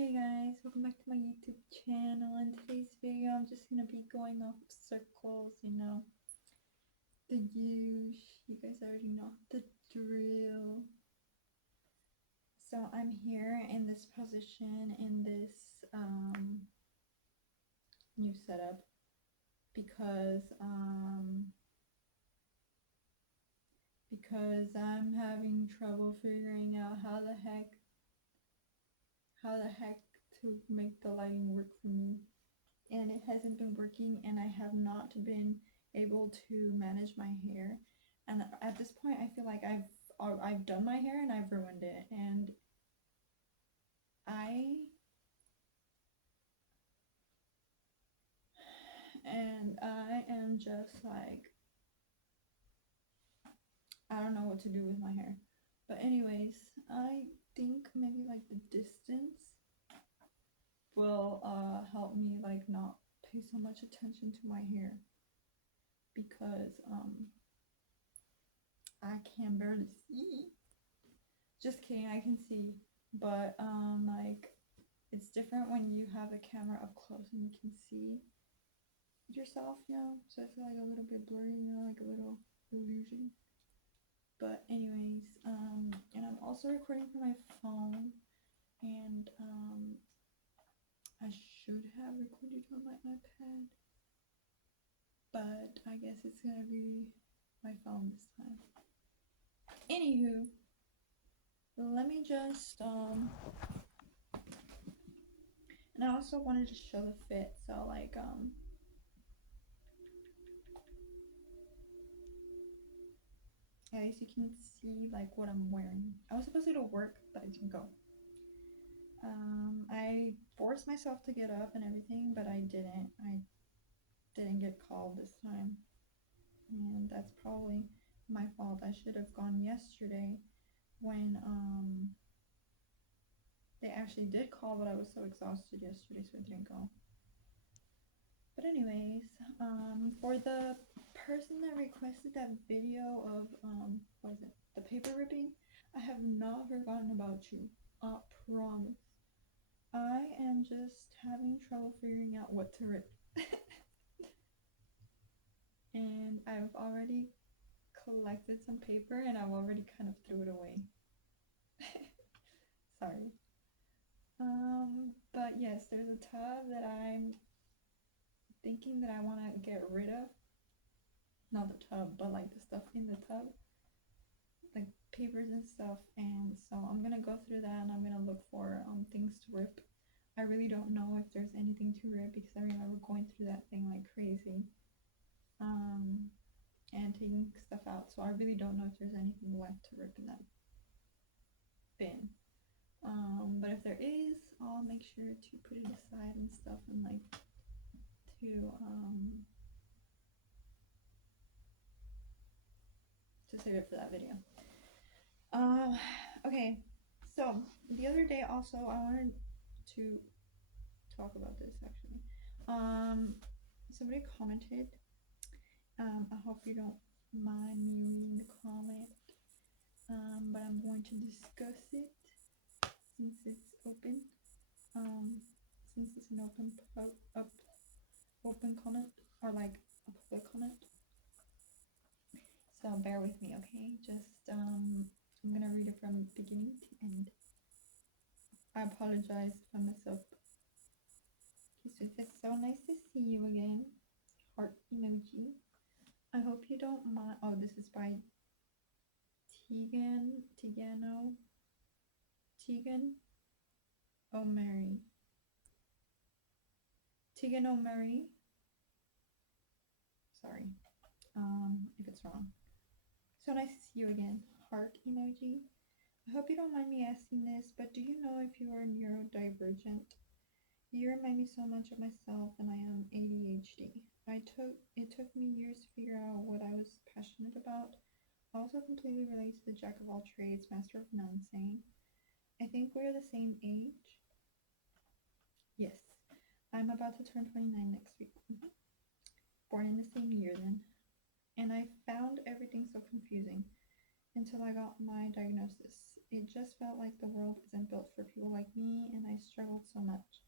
Hey guys, welcome back to my YouTube channel. In today's video, I'm just gonna be going off of circles, the you guys already know the drill. So I'm here in this position in this new setup because I'm having trouble figuring out how the heck to make the lighting work for me. And it hasn't been working, and I have not been able to manage my hair. And at this point, I feel like I've done my hair and I've ruined it. I I am just like, I don't know what to do with my hair. But anyways, I think maybe like the distance will help me like not pay so much attention to my hair, because I can barely see. Just kidding, I can see. But like, it's different when you have the camera up close and you can see yourself, so I feel like a little bit blurry, like a little illusion. But anyways, and I'm also recording from my phone, and I should have recorded on my iPad, but I guess it's gonna be my phone this time. Anywho, let me just and I also wanted to show the fit, so like at least you can see like what I'm wearing. I was supposed to go to work, but I didn't go. I forced myself to get up and everything, but I didn't get called this time, and that's probably my fault. I should have gone yesterday when they actually did call, but I was so exhausted yesterday, so I didn't go. But anyways, for the person that requested that video of what is it, the paper ripping, I have not forgotten about you. I promise. I am just having trouble figuring out what to rip. And I've already collected some paper and I've already kind of threw it away. Sorry. But yes, there's a tub that I'm thinking that I want to get rid of. Not the tub, but like the stuff in the tub, like papers and stuff. And so I'm gonna go through that and I'm gonna look for things to rip. I really don't know if there's anything to rip, because I remember going through that thing like crazy, and taking stuff out. So I really don't know if there's anything left to rip in that bin. But if there is, I'll make sure to put it aside and stuff, and like to save it for that video. Okay, so the other day also I wanted to talk about this actually. Somebody commented. I hope you don't mind me reading the comment. But I'm going to discuss it since it's open. Since it's an open comment, or like a public comment. So bear with me, okay? Just I'm gonna read it from beginning to end. I apologize if I mess up. Okay, so it says, so nice to see you again. Heart emoji. I hope you don't mind. Oh, this is by Tegan O'Mary. Tegan O'Mary. Sorry, if it's wrong. So nice to see you again. Heart emoji. I hope you don't mind me asking this, but do you know if you are neurodivergent? You remind me so much of myself, and I am ADHD. It took me years to figure out what I was passionate about. I also completely relate to the jack of all trades, master of none saying. I think we're the same age. Yes, I'm about to turn 29 next week. Born in the same year then. And I found everything so confusing until I got my diagnosis. It just felt like the world isn't built for people like me, and I struggled so much.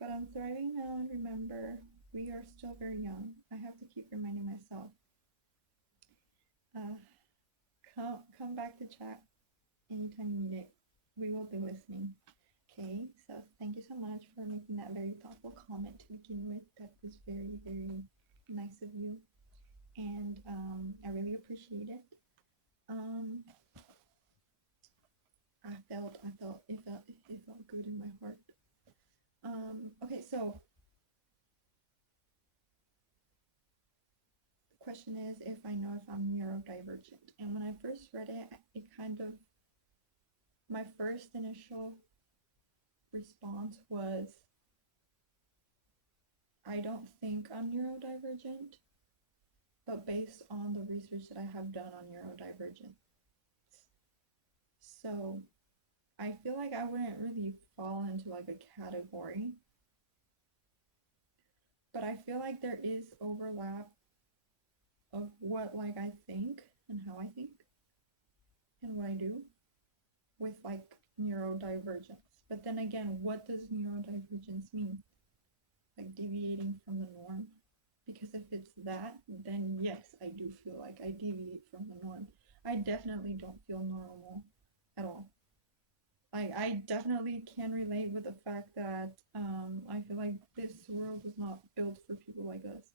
But I'm thriving now, and remember, we are still very young. I have to keep reminding myself. Uh, come back to chat anytime you need it. We will be listening. Okay, so thank you so much for making that very thoughtful comment to begin with. That was very, very nice of you, and I really appreciate it. Um, it felt good in my heart. Okay, so the question is if I know if I'm neurodivergent. And when I first read it, it kind of, my first initial response was, I don't think I'm neurodivergent, but based on the research that I have done on neurodivergence. So I feel like I wouldn't really fall into like a category, but I feel like there is overlap of what like I think and how I think and what I do with like neurodivergence. But then again, what does neurodivergence mean? Like deviating from the norm? Because if it's that, then yes, I do feel like I deviate from the norm. I definitely don't feel normal at all. I definitely can relate with the fact that I feel like this world was not built for people like us.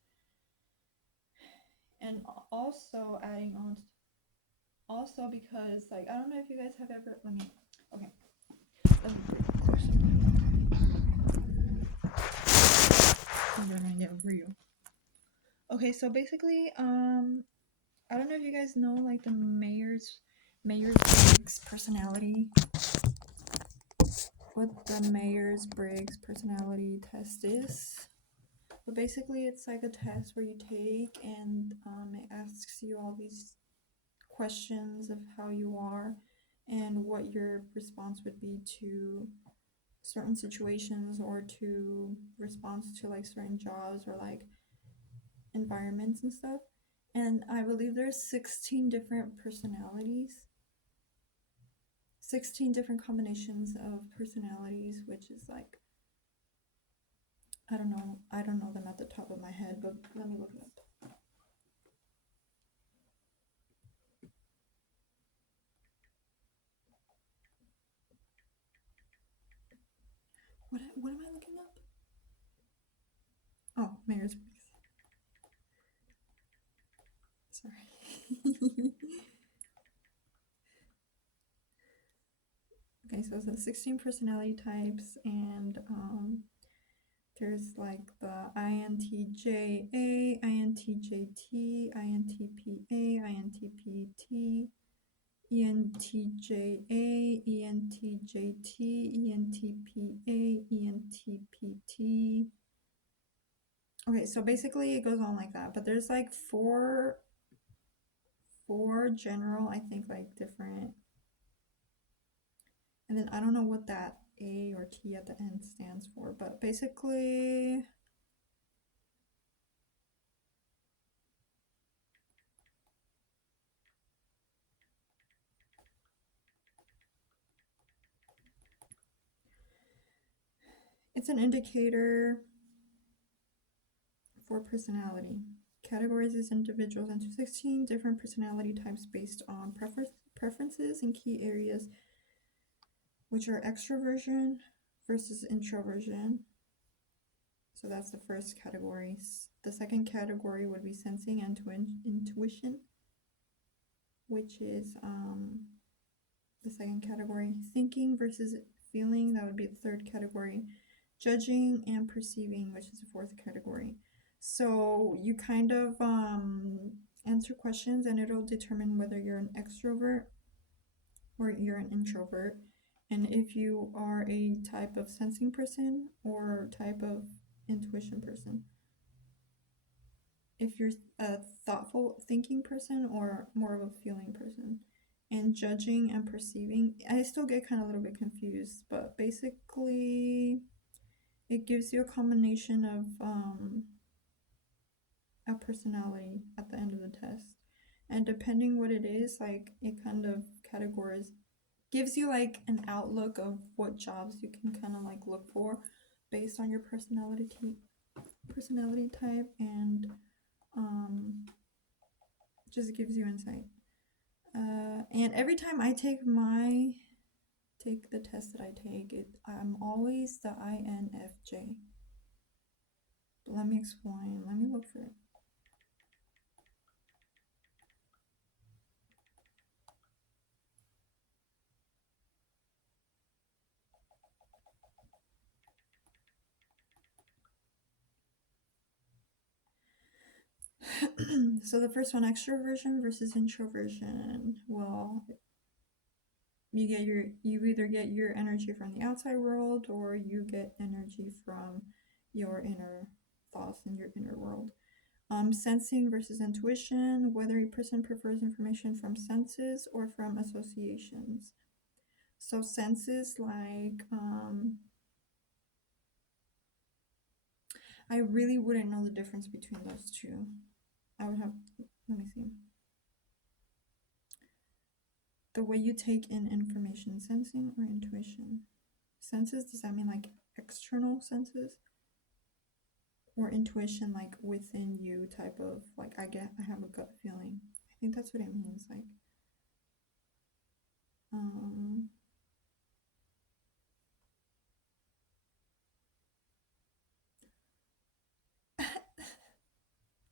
And also adding on, also because like I don't know if you guys have ever. Okay. Let me break the question. I'm gonna get real. Okay, so basically, I don't know if you guys know like the Myers-Briggs personality. What the Myers-Briggs personality test is. But basically, it's like a test where you take and it asks you all these questions of how you are and what your response would be to certain situations or to response to like certain jobs or like environments and stuff. And I believe there's 16 different personalities, 16 different combinations of personalities, which is like, I don't know them at the top of my head, but let me look it up. What am I looking up? Oh, Myers-Briggs. Sorry. Okay, so it's 16 personality types, and there's like the INTJA, INTJT, INTPA, INTPT, ENTJA, ENTJT, ENTPA, ENTPT. Okay, so basically it goes on like that, but there's like four general, I think, like different, and then I don't know what that A or T at the end stands for, but basically it's an indicator for personality. Categorizes individuals into 16 different personality types based on preferences in key areas, which are extroversion versus introversion. So that's the first category. The second category would be sensing and intuition, which is the second category. Thinking versus feeling, that would be the third category. Judging and perceiving, which is the fourth category. So you kind of answer questions and it'll determine whether you're an extrovert or you're an introvert, and if you are a type of sensing person or type of intuition person. If you're a thoughtful thinking person or more of a feeling person. And judging and perceiving, I still get kind of a little bit confused, but basically it gives you a combination of a personality at the end of the test, and depending what it is, like it kind of gives you like an outlook of what jobs you can kind of like look for based on your personality type, and just gives you insight. And every time I take the test that I take, I'm always the INFJ. But let me explain. Let me look for it. So the first one, extroversion versus introversion. Well, you either get your energy from the outside world, or you get energy from your inner thoughts and your inner world. Sensing versus intuition, whether a person prefers information from senses or from associations. So senses, like, I really wouldn't know the difference between those two. I would have, let me see. The way you take in information, sensing or intuition? Senses, does that mean like external senses? Or intuition, like within you type of, like, I have a gut feeling. I think that's what it means, like,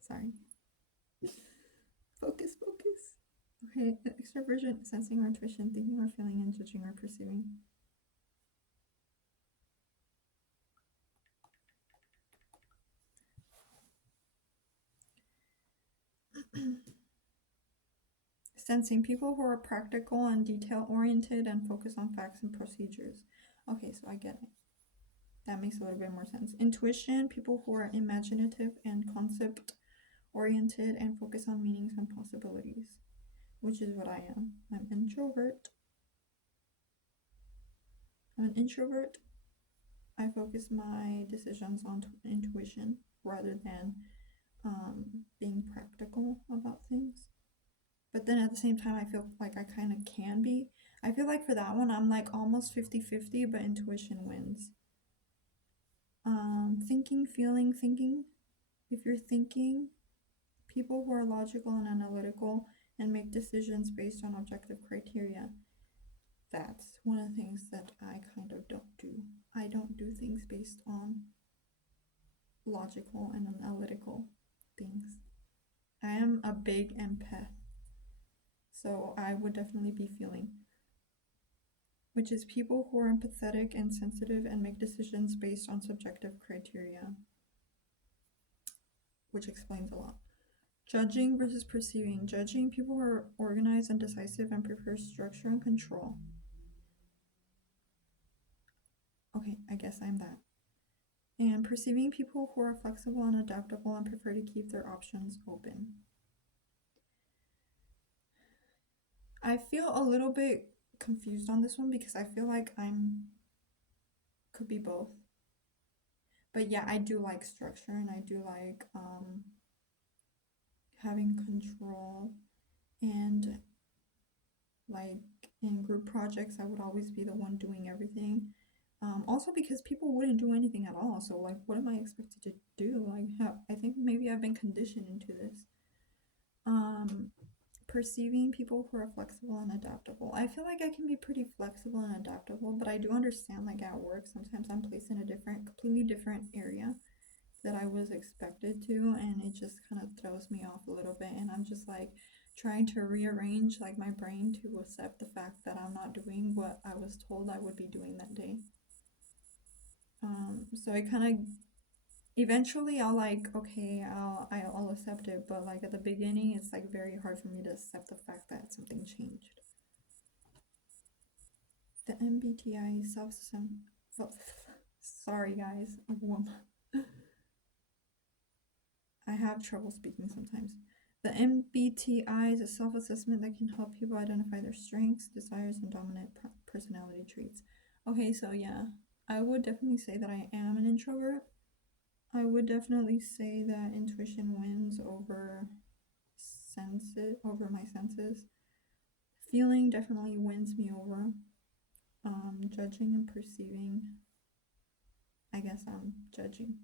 sorry. Focus. Okay, extroversion, sensing or intuition, thinking or feeling and judging or perceiving. Sensing, people who are practical and detail oriented and focus on facts and procedures. Okay, so I get it. That makes a little bit more sense. Intuition, people who are imaginative and concept oriented and focus on meanings and possibilities, which is what I am. I'm an introvert. I focus my decisions on intuition rather than being practical about things. But then at the same time, I feel like I kind of can be. I feel like for that one, I'm like almost 50-50, but intuition wins. Thinking, feeling, thinking. If you're thinking, people who are logical and analytical and make decisions based on objective criteria. That's one of the things that I kind of don't do. I don't do things based on logical and analytical things. I am a big empath, so I would definitely be feeling, which is people who are empathetic and sensitive and make decisions based on subjective criteria, which explains a lot. Judging versus perceiving. Judging, people who are organized and decisive and prefer structure and control. Okay, I guess I'm that. And perceiving, people who are flexible and adaptable and prefer to keep their options open. I feel a little bit confused on this one because I feel like could be both. But yeah, I do like structure and I do like having control, and like in group projects I would always be the one doing everything. Also because people wouldn't do anything at all, so like what am I expected to do? Like I think maybe I've been conditioned into this. Perceiving, people who are flexible and adaptable. I feel like I can be pretty flexible and adaptable, but I do understand, like at work sometimes I'm placed in a completely different area that I was expected to, and it just kind of throws me off a little bit, and I'm just like trying to rearrange like my brain to accept the fact that I'm not doing what I was told I would be doing that day. So I kind of eventually I'll like, okay, I'll accept it, but like at the beginning it's like very hard for me to accept the fact that something changed. The MBTI sorry guys, I have trouble speaking sometimes. The MBTI is a self-assessment that can help people identify their strengths, desires, and dominant personality traits. Okay, so yeah, I would definitely say that I am an introvert. I would definitely say that intuition wins over my senses. Feeling definitely wins me over. judging and perceiving. I guess I'm judging.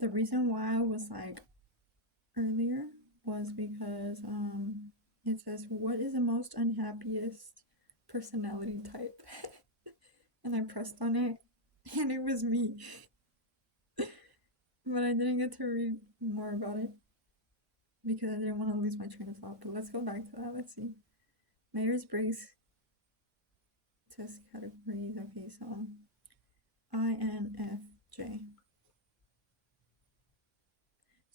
The reason why I was like earlier was because it says, what is the most unhappiest personality type? And I pressed on it and it was me. But I didn't get to read more about it because I didn't want to lose my train of thought. But let's go back to that. Let's see. Myers-Briggs test categories. Okay, so INFJ.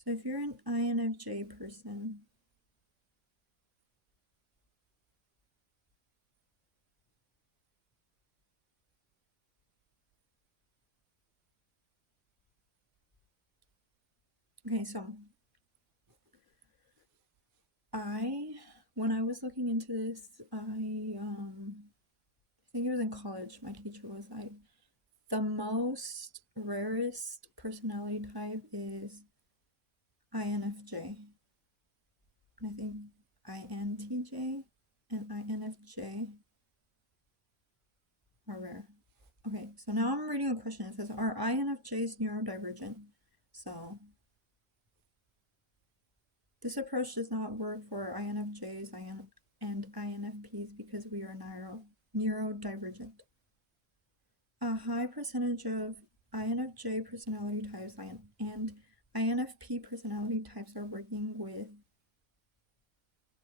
So if you're an INFJ person, okay, so when I was looking into this, I think it was in college, my teacher was like, the most rarest personality type is INFJ. And I think INTJ and INFJ are rare. Okay, so now I'm reading a question. It says, are INFJs neurodivergent? So this approach does not work for INFJs and INFPs because we are neurodivergent. A high percentage of INFJ personality types and INFP personality types are working with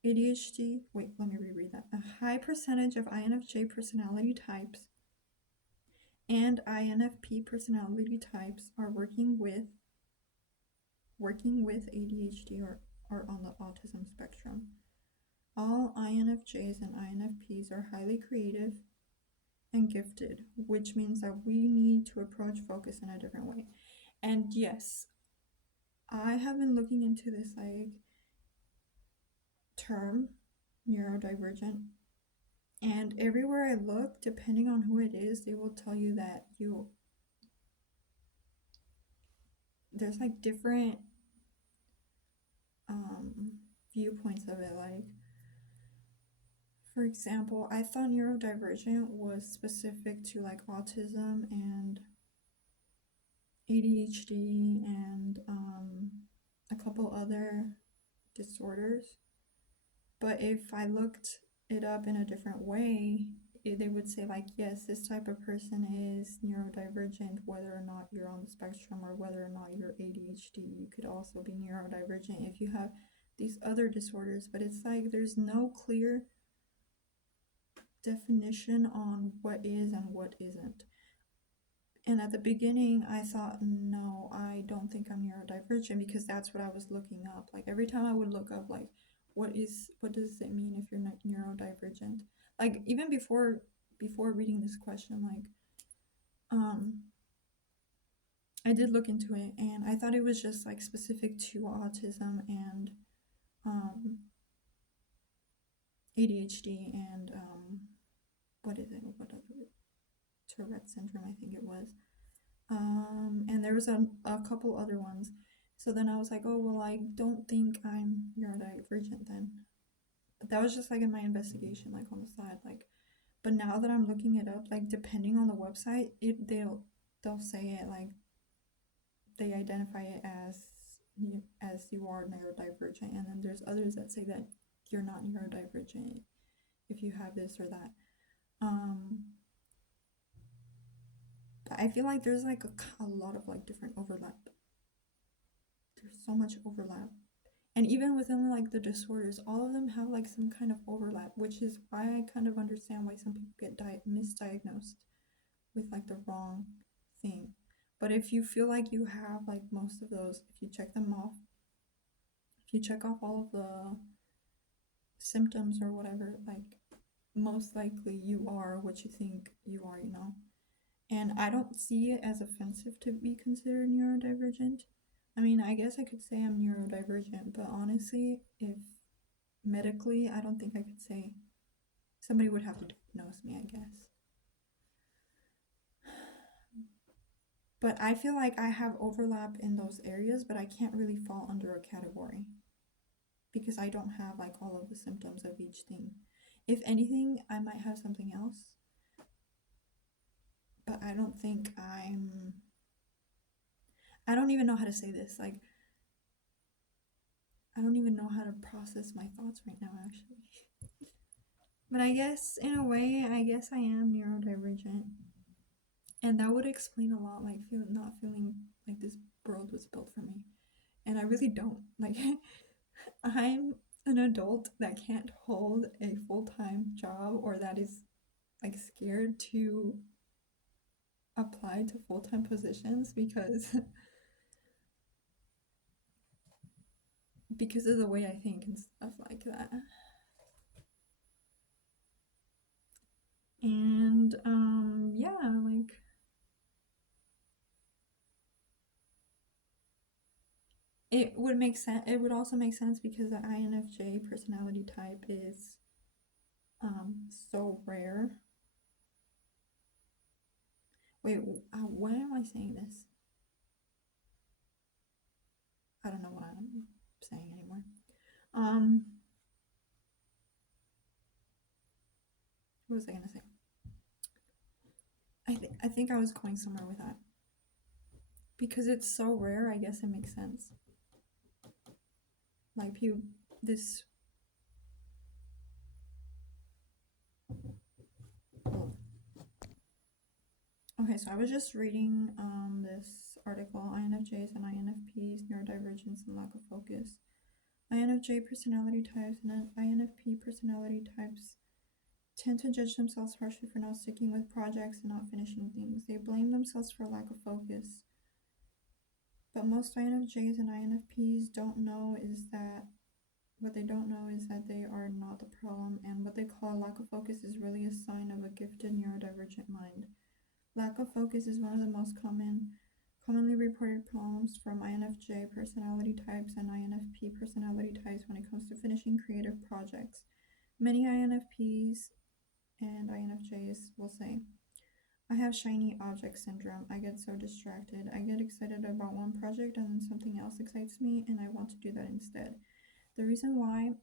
ADHD. Wait, let me reread that. A high percentage of INFJ personality types and INFP personality types are working with ADHD or on the autism spectrum. All INFJs and INFPs are highly creative and gifted, which means that we need to approach focus in a different way. And yes, I have been looking into this like term, neurodivergent, and everywhere I look, depending on who it is, they will tell you that there's like different viewpoints of it. Like, for example, I thought neurodivergent was specific to like autism and ADHD and a couple other disorders. But if I looked it up in a different way, they would say like, yes, this type of person is neurodivergent, whether or not you're on the spectrum or whether or not you're ADHD. You could also be neurodivergent if you have these other disorders. But it's like there's no clear definition on what is and what isn't. And at the beginning, I thought, no, I don't think I'm neurodivergent because that's what I was looking up. Like every time I would look up, like, what does it mean if you're not neurodivergent? Like even before reading this question, like, I did look into it and I thought it was just like specific to autism and ADHD and what other Tourette syndrome, I think it was. And there was a couple other ones. So then I was like, oh, well, I don't think I'm neurodivergent then. But that was just like in my investigation, like on the side, like. But now that I'm looking it up, like depending on the website, they'll say it like they identify it as you are neurodivergent, and then there's others that say that you're not neurodivergent if you have this or that. I feel like there's like a lot of like different overlap. There's so much overlap. And even within like the disorders, all of them have like some kind of overlap, which is why I kind of understand why some people get misdiagnosed with like the wrong thing. But if you feel like you have like most of those, if you check them off, if you check off all of the symptoms or whatever, like most likely you are what you think you are, you know. And I don't see it as offensive to be considered neurodivergent. I mean, I guess I could say I'm neurodivergent, but honestly, if medically, I don't think I could say. Somebody would have to diagnose me, I guess. But I feel like I have overlap in those areas, but I can't really fall under a category. because I don't have like all of the symptoms of each thing. If anything, I might have something else, but I don't think I don't even know how to say this. Like, I don't even know how to process my thoughts right now, actually. But I guess, in a way, I guess I am neurodivergent. And that would explain a lot, like, not feeling like this world was built for me. And I really don't. Like, I'm an adult that can't hold a full-time job, or that is, like, scared to apply to full-time positions because because of the way I think and stuff like that. And yeah, like, it would make sense. It would also make sense because the INFJ personality type is so rare. Wait, why am I saying this? I don't know what I'm saying anymore. What was I gonna say? I think I was going somewhere with that. Because it's so rare, I guess it makes sense. Like, this. Oh. Okay, so I was just reading this article, INFJs and INFPs, neurodivergence and lack of focus. INFJ personality types and INFP personality types tend to judge themselves harshly for not sticking with projects and not finishing things. They blame themselves for lack of focus. But most INFJs and INFPs don't know is that what they don't know is that they are not the problem, and what they call lack of focus is really a sign of a gifted neurodivergent mind. Lack of focus is one of the most commonly reported problems from INFJ personality types and INFP personality types when it comes to finishing creative projects. Many INFPs and INFJs will say, I have shiny object syndrome. I get so distracted. I get excited about one project and then something else excites me and I want to do that instead. The reason why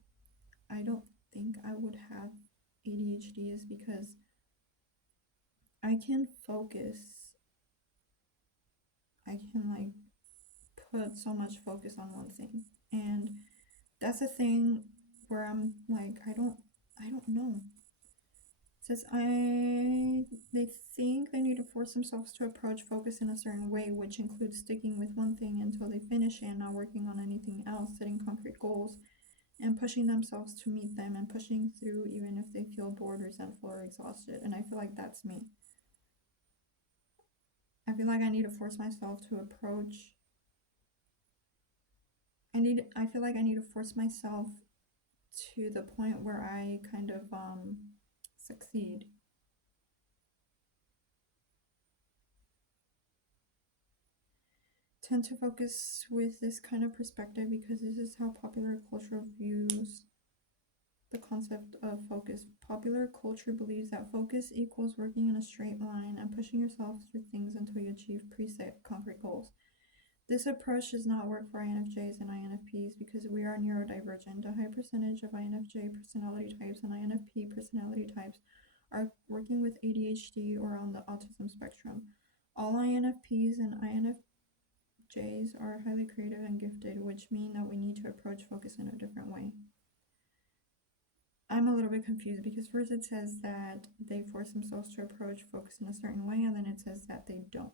I don't think I would have ADHD is because I can focus. I can like put so much focus on one thing. And that's a thing where I'm like, I don't know. It says they think they need to force themselves to approach focus in a certain way, which includes sticking with one thing until they finish it and not working on anything else, setting concrete goals, and pushing themselves to meet them and pushing through even if they feel bored, resentful, or exhausted. And I feel like that's me. I feel like I need to force myself to approach. I feel like I need to force myself to the point where I kind of succeed. Tend to focus with this kind of perspective because this is how popular culture views the concept of focus. Popular culture believes that focus equals working in a straight line and pushing yourself through things until you achieve preset concrete goals. This approach does not work for INFJs and INFPs because we are neurodivergent. A high percentage of INFJ personality types and INFP personality types are working with ADHD or on the autism spectrum. All INFPs and INFJs are highly creative and gifted, which mean that we need to approach focus in a different way. I'm a little bit confused because first it says that they force themselves to approach focus in a certain way, and then it says that they don't.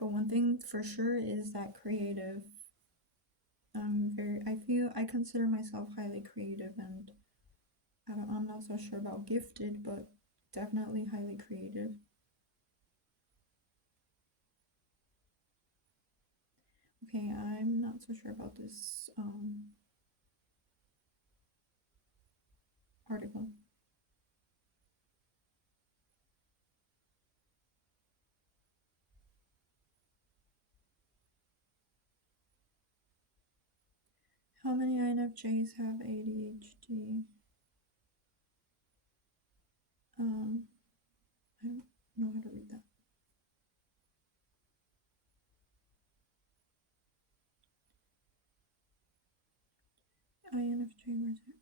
But one thing for sure is that creative. I consider myself highly creative, and I'm not so sure about gifted, but definitely highly creative. Okay, I'm not so sure about this article. How many INFJs have ADHD? know how to read that. INFJ, where's it?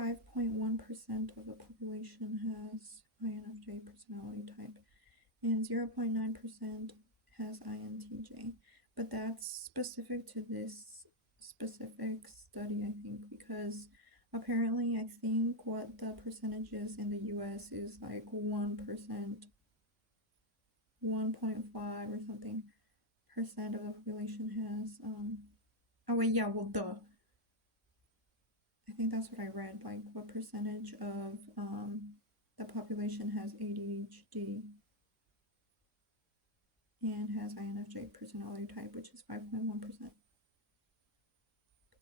5.1% of the population has INFJ personality type, and 0.9% has INTJ. But that's specific to this specific study, I think, because apparently I think what the percentage is in the US is like 1%, 1.5 or something percent of the population has oh wait, yeah, well, duh, I think that's what I read, like what percentage of the population has ADHD and has INFJ personality type, which is 5.1%.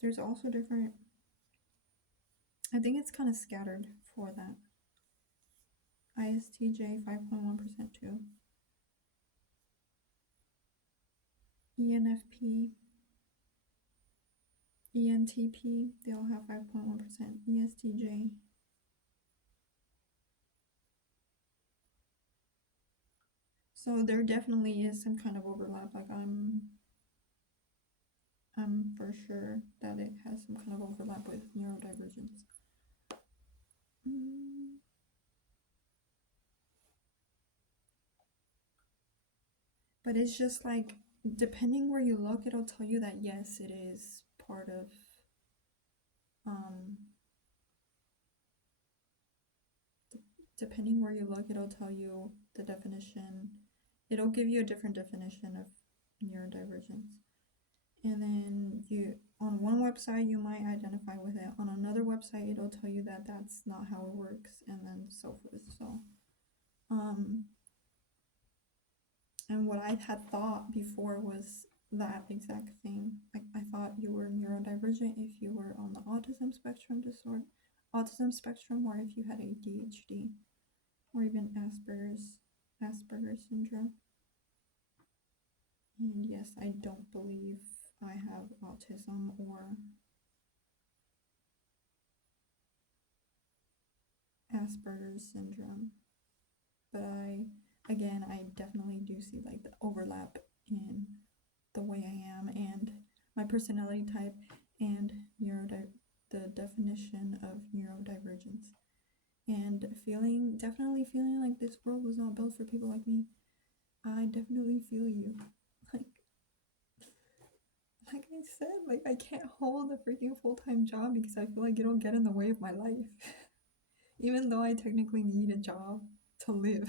There's also different, I think it's kind of scattered for that. ISTJ 5.1% too. ENFP, ENTP, they all have 5.1%. ESTJ. So there definitely is some kind of overlap. Like I'm for sure that it has some kind of overlap with neurodivergence. But it's just like, depending where you look, it'll tell you that yes, it is part of depending where you look, it'll tell you the definition. It'll give you a different definition of neurodivergence. And then on one website you might identify with it, on another website it'll tell you that that's not how it works, and then so forth. So and what I had thought before was that exact thing. I thought you were neurodivergent if you were on the autism spectrum or if you had ADHD or even Asperger's syndrome. And yes, I don't believe I have autism or Asperger's syndrome, but I definitely do see like the overlap in the way I am and my personality type and the definition of neurodivergence, and definitely feeling like this world was not built for people like me. I definitely feel you. Like I said, like I can't hold a freaking full-time job because I feel like it'll get in the way of my life. Even though I technically need a job to live.